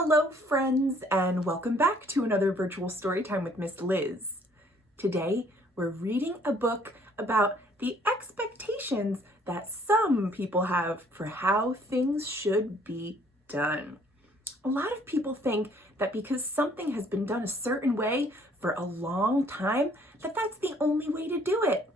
Hello friends, and welcome back to another virtual story time with Miss Liz. Today we're reading a book about the expectations that some people have for how things should be done. A lot of people think that because something has been done a certain way for a long time, that that's the only way to do it.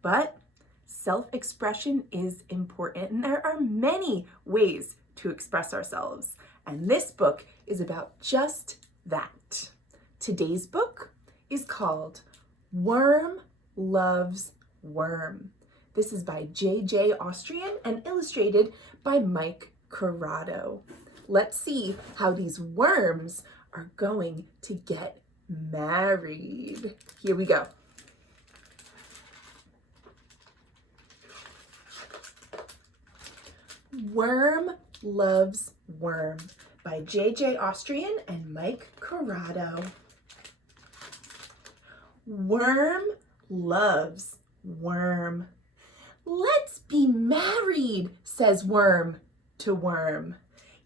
But self-expression is important, and there are many ways to express ourselves. And this book is about just that. Today's book is called Worm Loves Worm. This is by J.J. Austrian and illustrated by Mike Curato. Let's see how these worms are going to get married. Here we go. Worm Loves Worm by J.J. Austrian and Mike Curato. Worm loves worm. Let's be married, says worm to worm.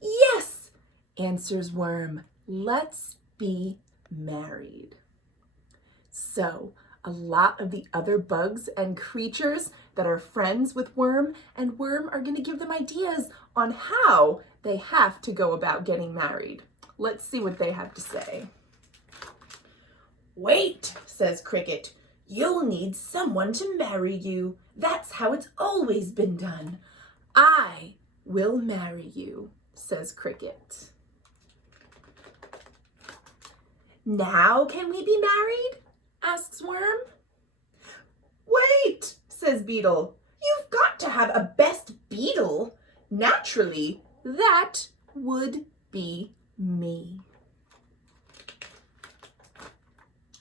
Yes, answers worm. Let's be married. So, a lot of the other bugs and creatures that are friends with worm and worm are going to give them ideas on how they have to go about getting married. Let's see what they have to say. Wait, says Cricket. You'll need someone to marry you. That's how it's always been done. I will marry you, says Cricket. Now can we be married? Asks Worm. Wait, says Beetle. You've got to have a best beetle. Naturally, that would be me.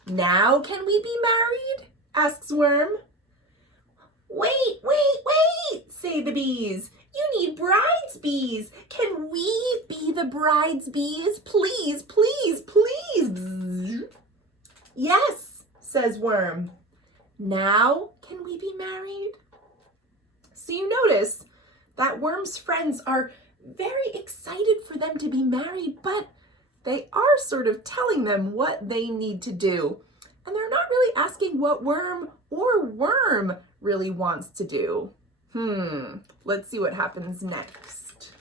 Now can we be married? Asks Worm. Wait, say the bees. You need bride's bees. Can we be the bride's bees? Please, please, please. Yes, says Worm. Now can we be married? So you notice that Worm's friends are very excited for them to be married, but they are sort of telling them what they need to do. And they're not really asking what Worm or Worm really wants to do. Let's see what happens next.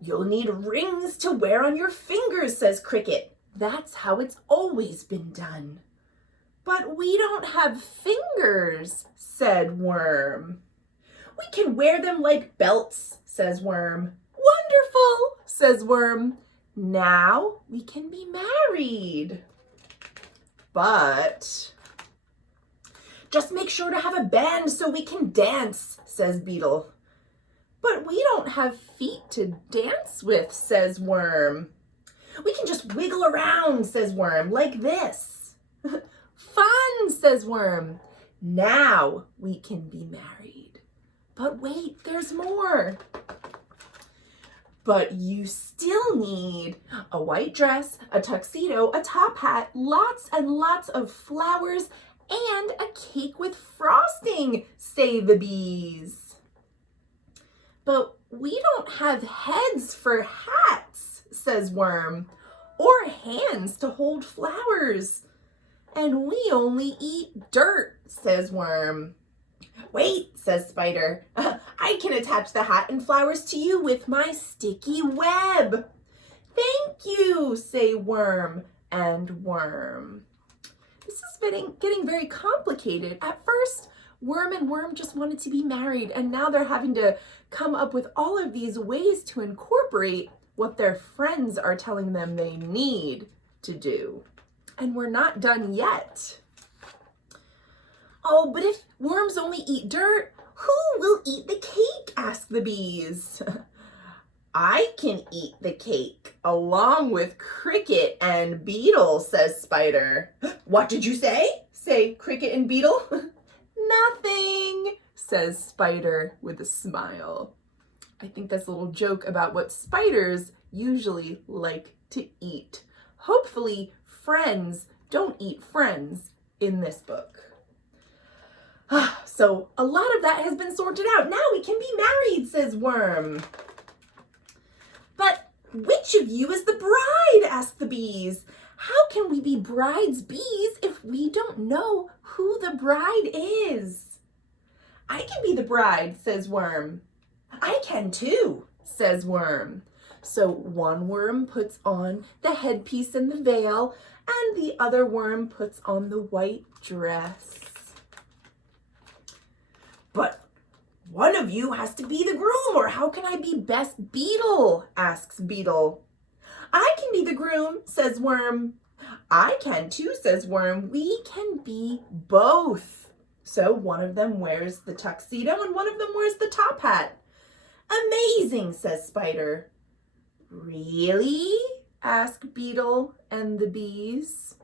You'll need rings to wear on your fingers, says Cricket. That's how it's always been done. But we don't have fingers, said Worm. We can wear them like belts, says Worm. Wonderful, says Worm. Now we can be married. But just make sure to have a band so we can dance, says Beetle. But we don't have feet to dance with, says Worm. We can just wiggle around, says Worm, like this. Fun, says Worm. Now we can be married. But wait, there's more. But you still need a white dress, a tuxedo, a top hat, lots and lots of flowers, and a cake with frosting, say the bees. But we don't have heads for hats, says Worm, or hands to hold flowers. And we only eat dirt, says Worm. Wait, says Spider. I can attach the hat and flowers to you with my sticky web. Thank you, say Worm and Worm. This is getting very complicated. At first, Worm and Worm just wanted to be married, and now they're having to come up with all of these ways to incorporate what their friends are telling them they need to do. And we're not done yet. Oh, but if worms only eat dirt, who will eat the cake? Ask the bees. I can eat the cake along with Cricket and Beetle, says Spider. What did you say Cricket and Beetle. Nothing, says Spider with a smile. I think that's a little joke about what spiders usually like to eat. Hopefully, friends don't eat friends in this book. So a lot of that has been sorted out. Now we can be married, says Worm. But "Which of you is the bride?" asked the bees. "How can we be bride's bees if we don't know who the bride is?" "I can be the bride," says Worm. "I can too," says Worm. So one worm puts on the headpiece and the veil, and the other worm puts on the white dress. "But one of you has to be the groom, or how can I be best beetle?" asks Beetle. "I can be the groom," says Worm. "I can too," says Worm. "We can be both." So one of them wears the tuxedo and one of them wears the top hat. "Amazing," says Spider. "Really?" ask Beetle and the bees.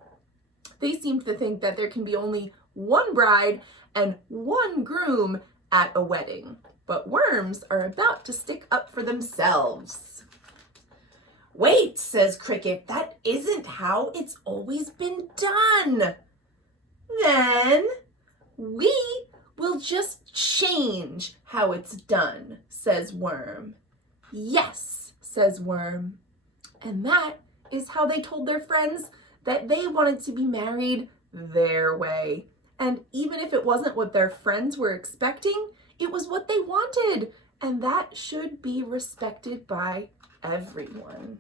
They seem to think that there can be only one bride and one groom at a wedding, but worms are about to stick up for themselves. "Wait," says Cricket, "that isn't how it's always been done." "Then we will just change how it's done," says Worm. "Yes," says Worm. And that is how they told their friends that they wanted to be married their way. And even if it wasn't what their friends were expecting, it was what they wanted. And that should be respected by everyone.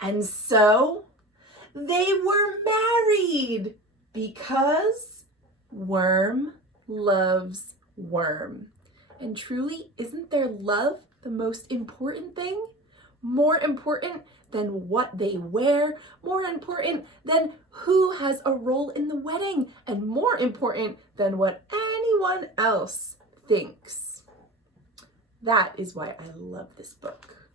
And so they were married because Worm loves Worm. And truly, isn't their love the most important thing? More important than what they wear, more important than who has a role in the wedding, and more important than what anyone else thinks. That is why I love this book.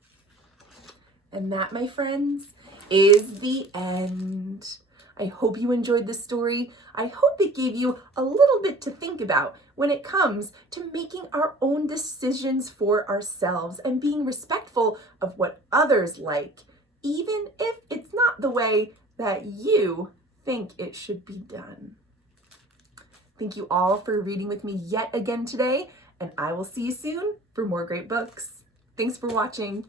And that, my friends, is the end. I hope you enjoyed this story. I hope it gave you a little bit to think about when it comes to making our own decisions for ourselves and being respectful of what others like, even if it's not the way that you think it should be done. Thank you all for reading with me yet again today, and I will see you soon for more great books. Thanks for watching.